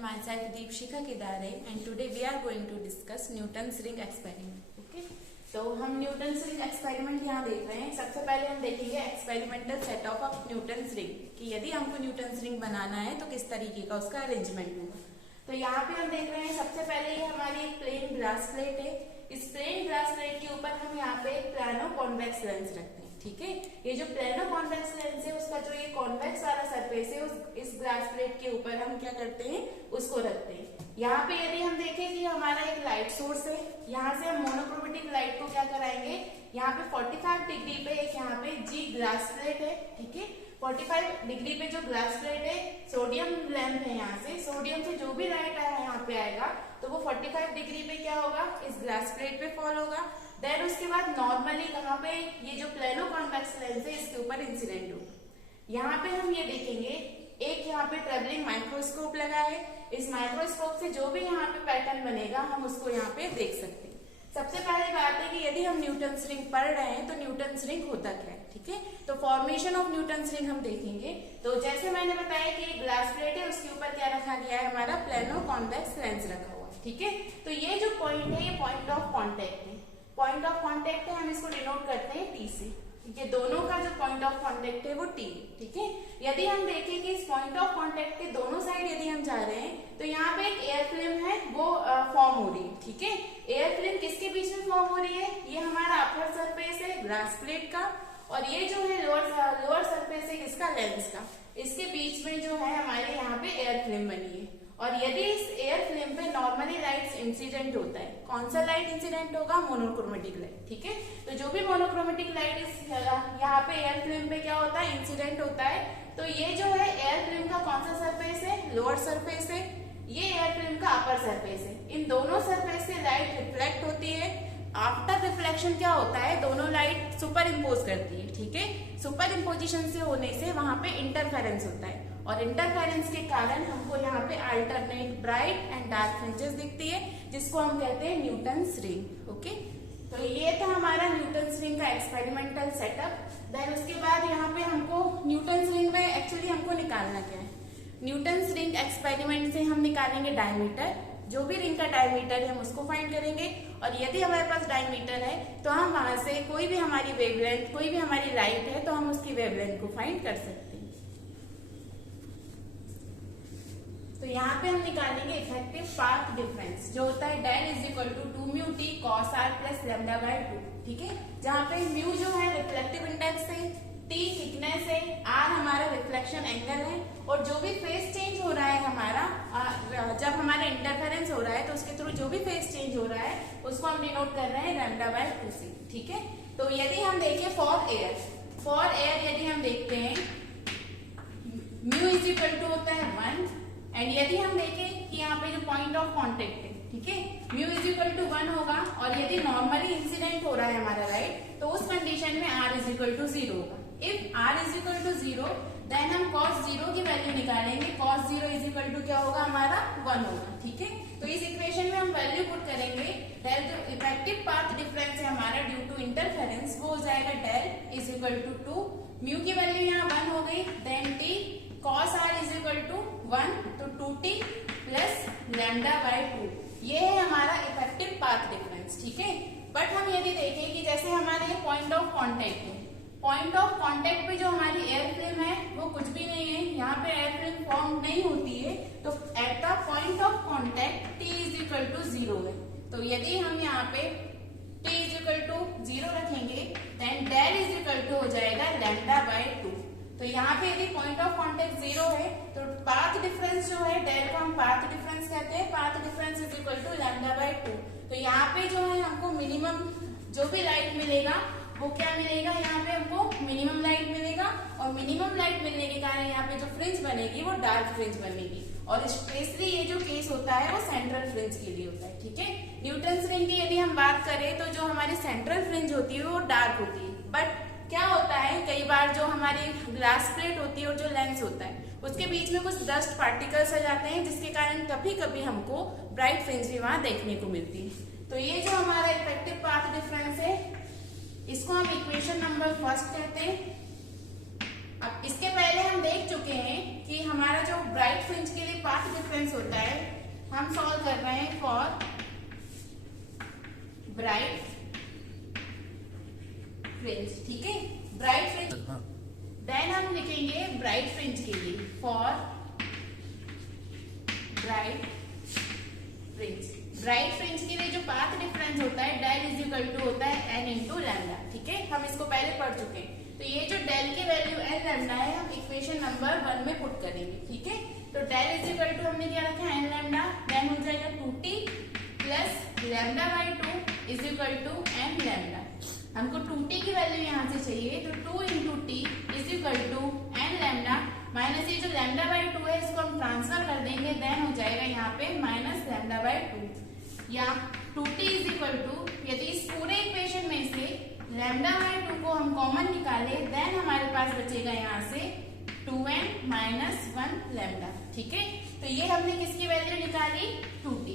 myself Deepshika Kidare and today we are going to discuss Newton's ring experiment. Okay? तो हम Newton's ring experiment यहाँ देख रहे हैं। सबसे पहले हम देखेंगे experimental setup of Newton's ring कि यदि हमको न्यूटन्स रिंग बनाना है तो किस तरीके का उसका अरेंजमेंट होगा। तो यहाँ पे हम देख रहे हैं सबसे पहले ये हमारी एक प्लेन ग्लास प्लेट है। इस प्लेन ग्लास प्लेट के ऊपर हम यहाँ पे एक प्लानो कॉन्वेक्स लेंस रखते हैं। ठीक है, ये जो प्लानो कॉन्वेक्स लेंस है उसका जो ये कॉन्वेक्स वाला सरफेस है इस ग्लास प्लेट के ऊपर हम क्या करते हैं, उसको रखते हैं। यहाँ पे यदि हम देखें कि हमारा एक लाइट सोर्स है, यहाँ से हम मोनोक्रोमेटिक लाइट को क्या कराएंगे, यहाँ पे 45 डिग्री पे एक यहाँ पे जी ग्लास प्लेट है। ठीक है, 45 डिग्री पे जो ग्लास प्लेट है, सोडियम लैंप है, यहाँ से सोडियम से जो भी लाइट आया यहाँ पे आएगा तो वो 45 डिग्री पे क्या होगा, इस ग्लास प्लेट पे फॉल होगा। देन उसके बाद नॉर्मली कहाँ पे ये जो प्लेनो कॉन्वेक्स लेंस है इसके ऊपर इंसिडेंट होगा। यहाँ पे हम ये देखेंगे एक यहाँ पे ट्रेवलिंग माइक्रोस्कोप लगा है। इस माइक्रोस्कोप से जो भी यहाँ पे पैटर्न बनेगा हम उसको यहाँ पे देख सकते हैं। सबसे पहली बात है कि यदि हम न्यूटन्स रिंग पढ़ रहे हैं तो न्यूटन्स रिंग होता क्या है। ठीक है, तो फॉर्मेशन ऑफ न्यूटन्स रिंग हम देखेंगे। तो जैसे मैंने बताया कि एक ग्लास प्लेट है उसके ऊपर क्या रखा गया है, हमारा प्लेनो कॉन्वेक्स लेंस रखा हुआ है। ठीक है, तो ये जो पॉइंट है ये पॉइंट ऑफ कॉन्टेक्ट है। पॉइंट ऑफ कॉन्टेक्ट है, हम इसको डिनोट करते हैं टी से। ये दोनों का जो पॉइंट ऑफ कांटेक्ट है वो टी। ठीक है, यदि हम देखें कि इस पॉइंट ऑफ कांटेक्ट के दोनों साइड यदि हम जा रहे हैं तो यहाँ पे एक एयर फिल्म है वो फॉर्म हो रही है। ठीक है, एयर फिल्म किसके बीच में फॉर्म हो रही है, ये हमारा अपर सरफेस है ग्लास प्लेट का, और ये जो है लोअर सरफेस है किसका, लेंस का। इसके बीच में जो है हमारे यहाँ पे एयर फिल्म बनी है। और यदि इस एयर फिल्म पे नॉर्मली लाइट इंसिडेंट होता है, कौन सा लाइट इंसिडेंट होगा, मोनोक्रोमेटिक लाइट। ठीक है, तो जो भी मोनोक्रोमेटिक लाइट इस यहाँ पे एयर फिल्म पे क्या होता है, इंसिडेंट होता है। तो ये जो है एयर फिल्म का कौन सा सरफेस है, लोअर सरफेस है, ये एयर फिल्म का अपर सरफेस है। इन दोनों सरफेस से लाइट रिफ्लेक्ट होती है। आफ्टर रिफ्लेक्शन क्या होता है, दोनों लाइट सुपर इम्पोज करती है। ठीक है, सुपर इम्पोजिशन से होने से वहां पे इंटरफेरेंस होता है, और इंटरफेरेंस के कारण हमको यहाँ पे alternate bright and dark fringes दिखती है, जिसको हम कहते हैं न्यूटन्स रिंग। ओके, तो ये था हमारा न्यूटन्स रिंग का एक्सपेरिमेंटल सेटअप। देन उसके बाद यहाँ पे हमको न्यूटन्स रिंग में एक्चुअली हमको निकालना क्या है, न्यूटन्स रिंग एक्सपेरिमेंट से हम निकालेंगे डायमीटर। जो भी रिंग का डायमीटर है हम उसको फाइंड करेंगे, और यदि हमारे पास डायमीटर है तो हम वहां से कोई भी हमारी वेवलेंथ, कोई भी हमारी लाइट है तो हम उसकी वेवलेंथ को फाइंड कर सकते हैं। तो यहाँ पे हम निकालेंगे इफेक्टिव पाथ डिफरेंस, जो होता है del is equal to 2 mu T cos R plus lambda by 2। ठीक है, जहाँ पे म्यू जो है रिफ्लेक्टिव इंडेक्स है, टी थिकनेस है, आर हमारा रिफ्लेक्शन एंगल है, और जो भी फेज चेंज हो रहा है हमारा, जब हमारा इंटरफेरेंस हो रहा है तो उसके थ्रू जो भी फेज चेंज हो रहा है उसको हम डिनोट कर रहे हैं लैम्डा बाय 2c। ठीक है, तो यदि हम देखें फॉर एयर यदि हम देखते हैं म्यू इज इक्वल टू होता है 1, एंड यदि हम देखें कि यहाँ पे जो पॉइंट ऑफ कांटेक्ट है, ठीक है, म्यू इज इक्वल टू 1 होगा, और यदि नॉर्मली इंसिडेंट हो रहा है हमारा लाइट तो उस कंडीशन में आर इज इक्वल टू 0 होगा। If R is equal to 0 then हम cos 0 की वैल्यू निकालेंगे। cos 0 इज इक्वल टू क्या होगा, हमारा 1 होगा। ठीक है, तो इस इक्वेशन में हम वैल्यू पुट करेंगे। डेल जो इफेक्टिव पाथ डिफरेंस है हमारा ड्यू टू इंटरफेरेंस वो हो जाएगा del is equal to 2, mu की वैल्यू यहाँ 1 हो गई, then T cos r is equal to 1 तो 2t प्लस लैम्डा बाय 2, ये है हमारा इफेक्टिव पाथ डिफरेंस। ठीक है, बट हम यदि देखें कि जैसे हमारे पॉइंट ऑफ कांटेक्ट है, पॉइंट ऑफ कांटेक्ट पे जो हमारी एयर फिल्म है वो कुछ भी नहीं है, यहाँ पे एयर फिल्म फॉर्म नहीं होती है, तो at the point of contact t is equal to 0 है। तो यदि हम यहाँ पे t इज इक्वल टू 0 रखेंगे then del is equal to हो जाएगा लैम्डा बाय 2। तो यहाँ पे यदि पॉइंट ऑफ कांटेक्ट 0 है तो पाथ डिफरेंस जो है डेल को हम पाथ डिफरेंस कहते हैं, path difference is equal to lambda by 2। तो यहाँ पे जो है हमको मिनिमम जो भी लाइट मिलेगा वो क्या मिलेगा, यहाँ पे हमको मिनिमम लाइट मिलेगा, और मिनिमम लाइट मिलने के कारण यहाँ पे जो फ्रिंज बनेगी वो डार्क फ्रिंज बनेगी, और स्पेशली ये जो केस होता है वो सेंट्रल फ्रिंज के लिए होता है। ठीक है, न्यूटन्स रिंग की यदि हम बात करें तो जो हमारी सेंट्रल फ्रिंज होती है वो डार्क होती है, बट क्या होता है कई बार जो हमारी ग्लास प्लेट होती है और जो लेंस होता है उसके बीच में कुछ डस्ट पार्टिकल्स आ जाते हैं, जिसके कारण कभी कभी हमको ब्राइट फ्रिंज भी वहां देखने को मिलती है। तो ये जो हमारा इफेक्टिव पाथ डिफरेंस है इसको हम इक्वेशन नंबर 1 कहते हैं। अब इसके पहले हम देख चुके हैं कि हमारा जो ब्राइट फ्रिंज के लिए पाथ डिफरेंस होता है, हम सॉल्व कर रहे हैं फॉर ब्राइट फ्रिंज, ठीक है, ब्राइट फ्रिंज। देन हम लिखेंगे ब्राइट फ्रिंज के लिए for bright fringe. Bright fringe के लिए जो पाथ डिफरेंस होता है डेल इज इक्वल टू होता है n इंटू लैम्डा, ठीक है, हम इसको पहले पढ़ चुके हैं। तो ये जो डेल की वैल्यू n लैम्डा है हम इक्वेशन नंबर 1 में पुट करेंगे, ठीक है। तो डेल इज इक्वल टू हमने क्या रखा है n लैम्डा, देन हो जाएगा 2t plus lambda by 2 is equal to n lambda. हमको 2t की वैल्यू यहाँ से चाहिए, तो 2 into T is equal to n lambda minus ये जो लैम्डा बाई 2 है इसको हम ट्रांसफर कर देंगे, देन हो जाएगा यहाँ पे माइनस लैम्डा बाई 2, या 2t इज इक्वल टू, यदि इस पूरे इक्वेशन में से लैम्डा बाई 2 को हम कॉमन निकाले, देन हमारे पास बचेगा यहाँ से 2n माइनस 1 लैम्डा, ठीक है। तो ये हमने किसकी वैल्यू निकाली, 2t।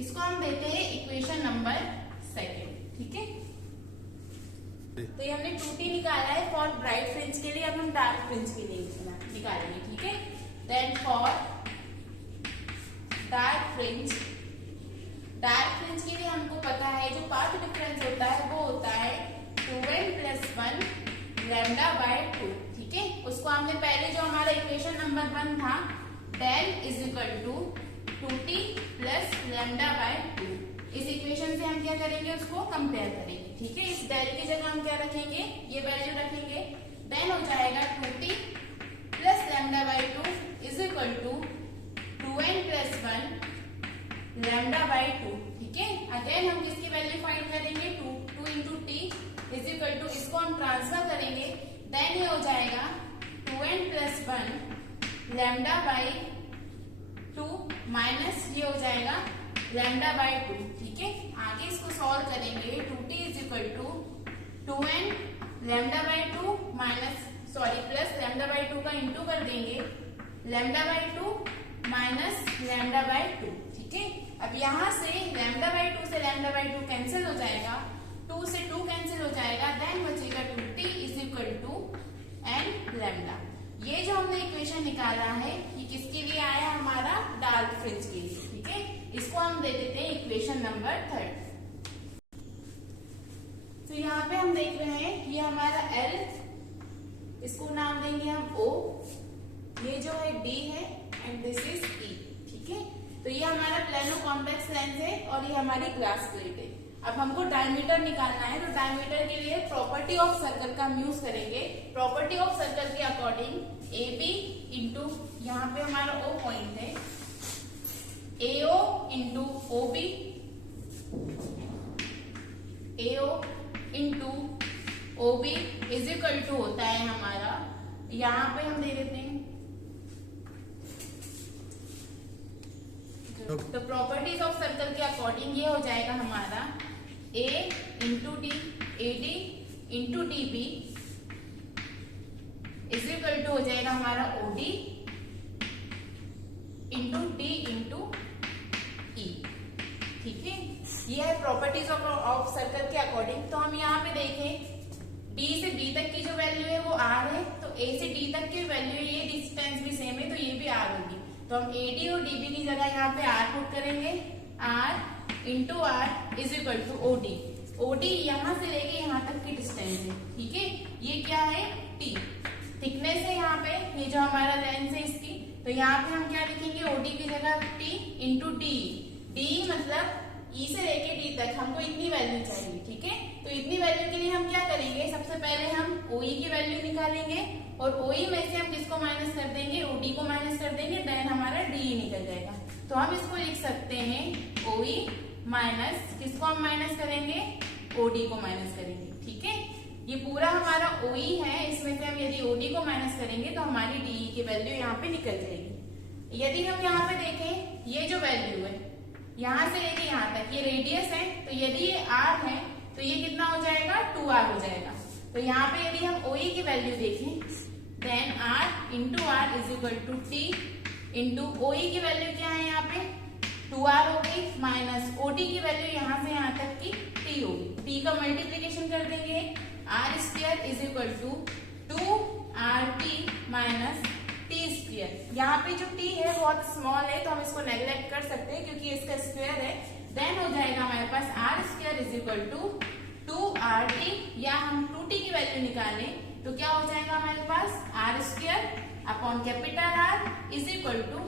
इसको हम देते हैं इक्वेशन नंबर 2, ठीक है। तो ये हमने 2t निकाला है फॉर ब्राइट फ्रिंज के लिए, अब हम डार्क फ्रिंज के लिए निकालेंगे, ठीक है। Then for dark fringe, dark fringe के लिए हमको पता है जो पाथ डिफरेंस होता है वो होता है 2n प्लस 1 लैम्डा बाय 2, ठीक है। उसको हमने पहले जो हमारा इक्वेशन नंबर 1 था del is equal to 2t plus lambda by 2, इस इक्वेशन से हम क्या करेंगे, उसको कंपेयर करेंगे, ठीक है। इस डेल की जगह हम क्या रखेंगे, ये वैल्यू रखेंगे, देन हो जाएगा 2t plus lambda by 2 is equal to 2n plus 1 lambda by 2, ठीक है। अगेन हम किसकी वैल्यू फाइंड करेंगे, 2 into T is equal to, इसको हम ट्रांसफर करेंगे, देन ये हो जाएगा 2n plus 1 lambda by 2 minus ये हो जाएगा लैम्डा बाई 2, ठीक है। आगे इसको सॉल्व करेंगे, 2t is equal to 2n lambda by 2 minus plus lambda by 2 का इंटू कर देंगे, lambda by 2 minus lambda by 2, ठीक है। अब यहाँ से लैम्डा बाई 2 से लैम्डा बाई 2 कैंसिल हो जाएगा, 2 से 2 कैंसिल हो जाएगा, देन बचेगा 2t is equal to n lambda. ये जो हमने इक्वेशन निकाला है ये किसके लिए आया, हमारा डार्क फ्रिंज के लिए, ठीक है। इसको हम दे देते हैं इक्वेशन नंबर 3। तो यहाँ पे हम देख रहे हैं ये हमारा L, इसको नाम देंगे हम O, ये जो है D है एंड दिस इज E, ठीक है। तो ये हमारा प्लेनो कॉन्वेक्स लेंस है और ये हमारी ग्लास प्लेट है। अब हमको डायमीटर निकालना है, तो डायमीटर के लिए प्रॉपर्टी ऑफ सर्कल का हम यूज करेंगे। प्रॉपर्टी ऑफ सर्कल के अकॉर्डिंग ए बी इंटू, यहाँ पे हमारा O पॉइंट है, AO into OB, AO into OB is equal to होता है हमारा, यहाँ पे हम दे देते हैं तो प्रॉपर्टीज ऑफ सर्कल के अकॉर्डिंग ये हो जाएगा हमारा A into D, AD into DB is equal to हो जाएगा हमारा OD into D into E, ठीक है। ये है प्रॉपर्टीज ऑफ सर्कल के अकॉर्डिंग। तो हम यहाँ पे देखें D से B तक की जो वैल्यू है वो R है, तो A से D तक की वैल्यू, ये डिस्टेंस भी सेम है तो ये भी R होगी। तो हम AD और DB की जगह यहाँ पे R पुट करेंगे, R into R is equal to OD। OD यहाँ से लेके यहाँ तक की डिस्टेंस है, ठीक है। ये क्या है, T थिकनेस है यहाँ पे, ये जो हमारा लेंस है इसकी। तो यहाँ पे हम क्या लिखेंगे, OD की जगह T इंटू D। D मतलब E से लेके D तक हमको इतनी वैल्यू चाहिए, ठीक है। तो इतनी वैल्यू के लिए हम क्या करेंगे, सबसे पहले हम OE की वैल्यू निकालेंगे और OE में से हम किसको माइनस कर देंगे, OD को माइनस कर देंगे, देन हमारा DE निकल जाएगा। तो हम इसको लिख सकते हैं OE माइनस, किसको हम माइनस करेंगे, OD को माइनस करेंगे, ठीक है। ये पूरा हमारा OE है, इसमें से हम यदि OD को माइनस करेंगे तो हमारी DE की वैल्यू यहाँ पे निकल जाएगी। यदि हम यहाँ पे देखें, ये जो वैल्यू है यहाँ से लेके यहाँ तक ये रेडियस है, तो यदि ये R है तो ये कितना हो जाएगा, 2R हो जाएगा। तो यहाँ पे यदि हम OE की वैल्यू देखें, then R into R is equal to T into OE की वैल्यू क्या है यहाँ पे 2R हो गई, माइनस OD की वैल्यू यहाँ से यहाँ तक की T होगी। T का मल्टीप्लीकेशन कर देंगे, R square is equal to 2 RT minus T square. यहाँ पे जो टी है बहुत स्मॉल है तो हम इसको नेग्लेक्ट कर सकते हैं क्योंकि इसका स्क्वायर है। देन हो जाएगा हमारे पास R square is equal to 2RT, या हम 2T की वैल्यू निकालें तो क्या हो जाएगा हमारे पास R square upon capital R is equal to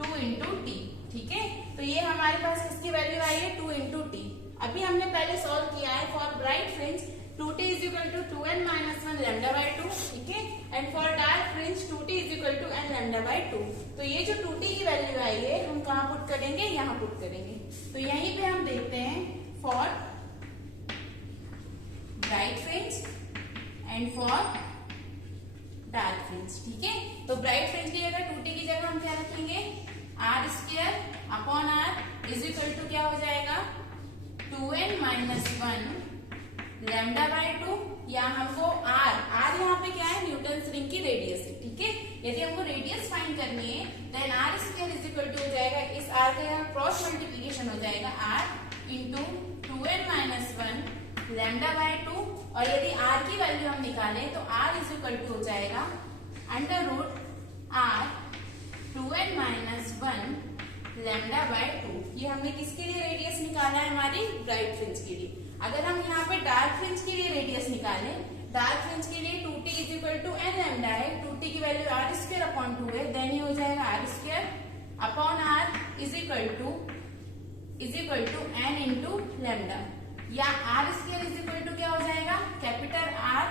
2 into T. ठीक है, तो ये हमारे पास किसकी वैल्यू आई है 2 इंटू टी। अभी हमने पहले सॉल्व किया है for bright fringe 2T is equal to 2n minus 1 lambda by 2। ठीक है, and for dark fringe 2T is equal to n lambda by 2। तो ये जो 2T की वैल्यू आई है हम कहाँ पुट करेंगे, यहाँ पुट करेंगे। तो यहीं पे हम देखते हैं for bright fringe and for dark fringe. ठीक है, तो ब्राइट फ्रिंज की जगह 2T की जगह हम क्या रखेंगे, R square upon R is equal to क्या हो जाएगा 2n माइनस 1 लैम्डा बाई 2, या हमको आर यहाँ पे क्या है न्यूटन रिंग की रेडियस है। ठीक है, यदि हमको रेडियस फाइंड करनी है then R square is equal to हो जाएगा, इस आर का यहाँ क्रॉस मल्टीप्लीकेशन हो जाएगा R into 2n minus 1 lambda by 2, और यदि आर की वैल्यू हम निकालें तो आर इज इक्वल टू हो जाएगा under root R 2n minus 1 lambda by 2। ये हमने किसके लिए रेडियस निकाला है, हमारी ब्राइट फ्रिंज के लिए। अगर हम यहाँ पे डार्क फ्रिंज के लिए रेडियस निकालें, डार्क फ्रिंज के लिए 2T is equal to n lambda है, 2T की वैल्यू आर स्क्वायर अपॉन 2 है, देन ये हो जाएगा R square upon R is equal to n into lambda, या R square is equal to क्या हो जाएगा capital R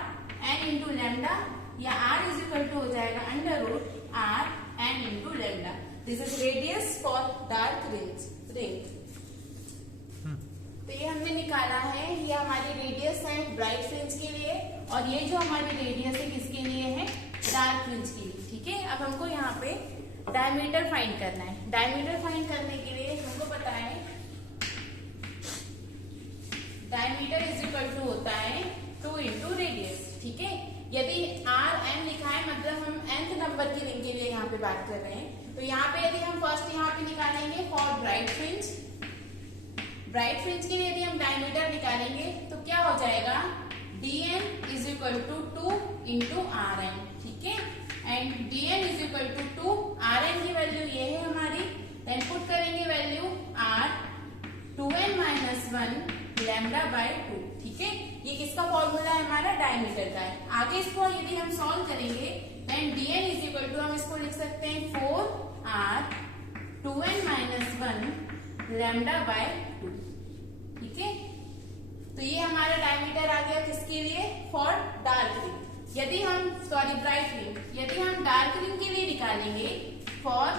n into lambda, या आर इज इक्वल टू हो जाएगा under root R n into lambda. This is radius for dark ring. तो ये हमने निकाला है, ये हमारी रेडियस है ब्राइट फ्रिंज के लिए, और ये जो हमारी रेडियस है किसके लिए है, डार्क फ्रिंज के लिए। ठीक है, अब हमको यहाँ पे डायमीटर फाइंड करना है। डायमीटर फाइंड करने के लिए हमको पता है डायमीटर इज इक्वल टू होता है 2 इंटू रेडियस। ठीक है, यदि Rn लिखा है मतलब हम nth नंबर की रिंग के लिए यहाँ पे बात कर रहे हैं, तो यहाँ पे यदि हम फर्स्ट यहाँ पे निकालेंगे फॉर ब्राइट फ्रिंज के लिए यदि हम डायमीटर निकालेंगे तो क्या हो जाएगा dn is equal to 2 into Rn। ठीक है, and dn is equal to 2, Rn की वैल्यू ये है हमारी, देन पुट करेंगे value r 2n minus 1 lambda by 2। ठीक है, ये किसका फॉर्मूला है, हमारा डायमीटर का है। आगे इसको यदि हम सॉल्व करेंगे then dn is equal to हम इसको लिख सकते हैं 4r 2n minus 1 lambda by 2। ठीक है, तो ये हमारा डायमीटर आ गया किसके लिए, फॉर डार्क रिंग। यदि हम ब्राइट रिंग, यदि हम डार्क रिंग के लिए निकालेंगे फॉर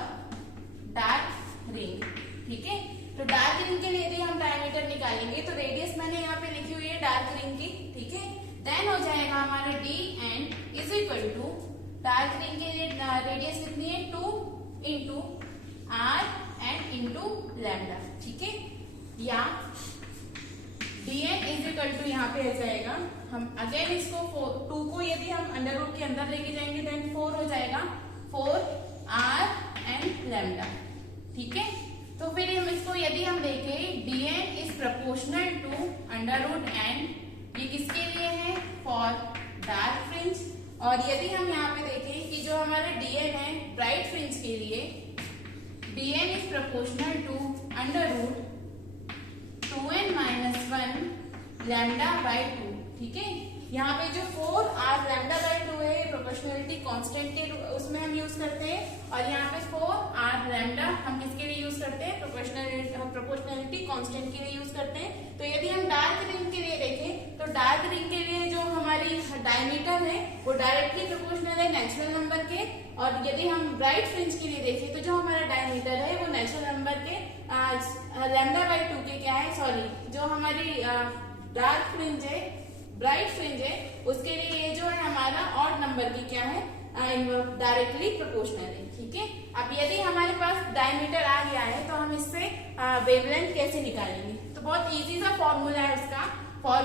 डार्क रिंग। ठीक है, तो डार्क रिंग के लिए यदि हम डायमीटर निकालेंगे तो रेडियस मैंने यहाँ पे लिखी हुई है डार्क रिंग की। ठीक है, देन हो जाएगा हमारा dn is equal to dark ring के लिए रेडियस कितनी है 2 into R and into lambda. ठीक है, या dn इज इक्वल टू यहाँ पे आ जाएगा, हम अगेन इसको 2 को यदि हम अंडर रूट के अंदर लेके जाएंगे देन 4 हो जाएगा 4r एंड लैम्डा। ठीक है, तो फिर हम इसको यदि हम देखें dn is proportional to under root n, ये किसके लिए है, फॉर डार्क फ्रिंज। और यदि हम यहाँ पे देखें कि जो हमारा dn है ब्राइट फ्रिंज के लिए, dn is proportional to under root 2n minus 1 lambda by 2। ठीक है, यहाँ पे जो 4r लैम्डा बाई 2 है प्रोपोर्शनलिटी कांस्टेंट के उसमें हम यूज करते हैं, और यहाँ पे 4r लैम्डा हम किसके लिए यूज करते हैं, प्रोपोर्शनलिटी कांस्टेंट के लिए यूज करते हैं। तो यदि हम डार्क रिंग के लिए देखें तो डार्क रिंग के लिए जो हमारी डायमीटर है वो डायरेक्टली प्रोपोर्शनल है नेचुरल नंबर के, और यदि हम ब्राइट फ्रिंज के लिए देखें तो जो हमारा डायमीटर है वो नेचुरल नंबर के लैम्डा बाई 2 के क्या है, जो हमारी डार्क फ्रिंज है ब्राइट फ्रिंज है उसके लिए ये जो है हमारा ऑड नंबर की क्या है, डायरेक्टली प्रोपोर्शनल है। ठीक है, अब यदि हमारे पास डायमीटर आ गया है तो हम इससे वेवलेंथ कैसे निकालेंगे, तो बहुत इजी सा फॉर्मूला है उसका फॉर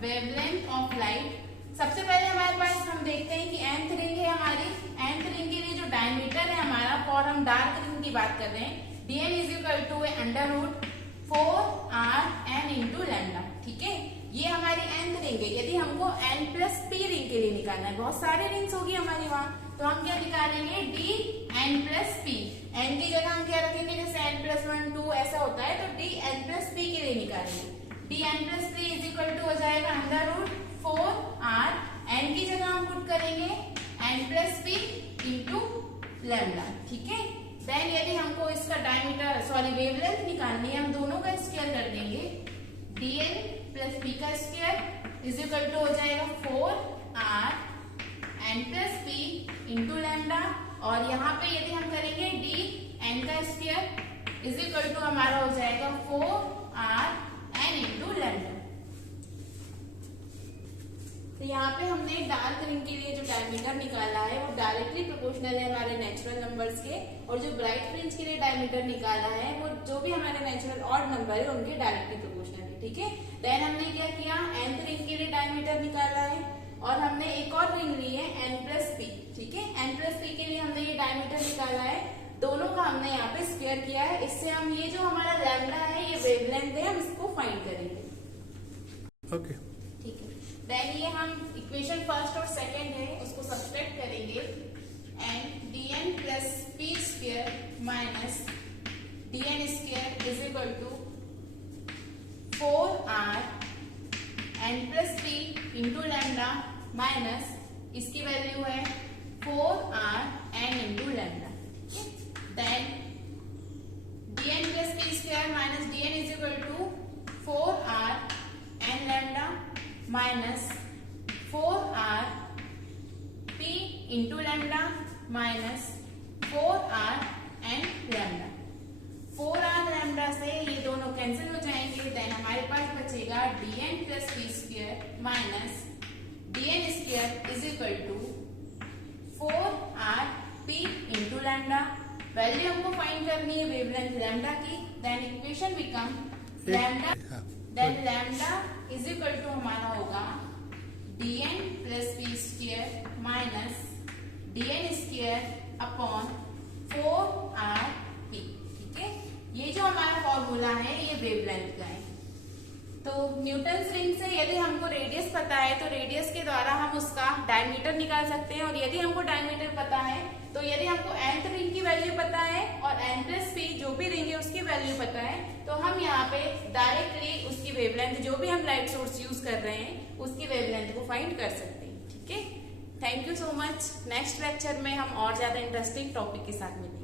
वेवलेंथ ऑफ लाइट। सबसे पहले हमारे पास हम देखते हैं कि nth रिंग है हमारी, nth रिंग के लिए जो डायमीटर है हमारा, फॉर हम डार्क रिंग की बात कर रहे हैं, dn is equal to under root 4r n into lambda. ठीक है, ये हमारी nth रिंग है। यदि हमको n प्लस p रिंग के लिए निकालना है, बहुत सारे रिंग्स होगी हमारी वहां, तो हम क्या निकालेंगे d n plus p। n की जगह हम क्या रखेंगे, जैसे n प्लस 1 2 ऐसा होता है, तो d n प्लस p के लिए निकालेंगे। d n plus p is equal to हो जाएगा अंडर रूट 4r, n की जगह हम पुट करेंगे n plus p into lambda, ठीक है। देन यदि हमको इसका डायमीटर वेवलेंथ निकालनी है, हम दोनों का स्क्वायर कर देंगे, dn प्लस p का स्क्वायर इज इक्वल टू हो जाएगा 4r n plus p into lambda, और यहाँ पे यदि हम करेंगे d n का स्क्वायर इज इक्वल टू हमारा हो जाएगा 4r n इंटू लैम्डा। तो यहाँ पे हमने डार्क रिंग के लिए जो डायमीटर निकाला है वो डायरेक्टली प्रोपोर्शनल है हमारे नेचुरल नंबर्स के, और जो ब्राइट फ्रिंज के लिए डायमीटर निकाला है वो जो भी हमारे नेचुरल ऑड नंबर है उनके डायरेक्टली प्रोपोर्शनल है, ठीक है। देन हमने क्या किया, nth रिंग के लिए डायमीटर निकाला है, और हमने एक और रिंग ली है n प्लस p, ठीक है। n प्लस p के लिए हमने ये डायमीटर निकाला है, दोनों का हमने यहाँ पे स्क्वायर किया है। इससे हम ये जो हमारा लैम्डा है, ये वेवलेंथ है, हम इसको फाइंड करेंगे, ओके, ठीक है। देन ये हम इक्वेशन फर्स्ट और सेकंड है उसको सब्सट्रैक्ट करेंगे, and dn plus p square minus dn square is equal to 4r n plus p into lambda minus इसकी वैल्यू है 4r n into lambda. Then dn plus p square minus dn is equal to 4r n lambda minus 4r p into lambda minus 4r n lambda. 4r lambda से ये दोनों cancel हो जाएंगे, then हमारे पास बचेगा dn plus p square minus dn square is equal to 4r p into lambda. Value हमको find करनी है वेवलेंथ लैम्डा की, then equation become lambda, then lambda is equal to हमारा होगा dn plus p square minus dn square upon 4r p, ठीक है। ये जो हमारा फॉर्मूला है ये वेवलेंथ का है। तो न्यूटन्स रिंग से यदि हमको रेडियस पता है तो रेडियस के द्वारा हम उसका डायमीटर निकाल सकते हैं, और यदि हमको डायमीटर पता है तो यदि हमको nth रिंग की वैल्यू पता है और n प्लस p जो भी रिंग है उसकी वैल्यू पता है, तो हम यहाँ पे डायरेक्टली उसकी वेवलेंथ जो भी हम लाइट सोर्स यूज कर रहे हैं उसकी वेवलेंथ को फाइंड कर सकते हैं, ठीक है। Thank you so much. Next lecture में हम और ज्यादा इंटरेस्टिंग टॉपिक के साथ मिलेंगे।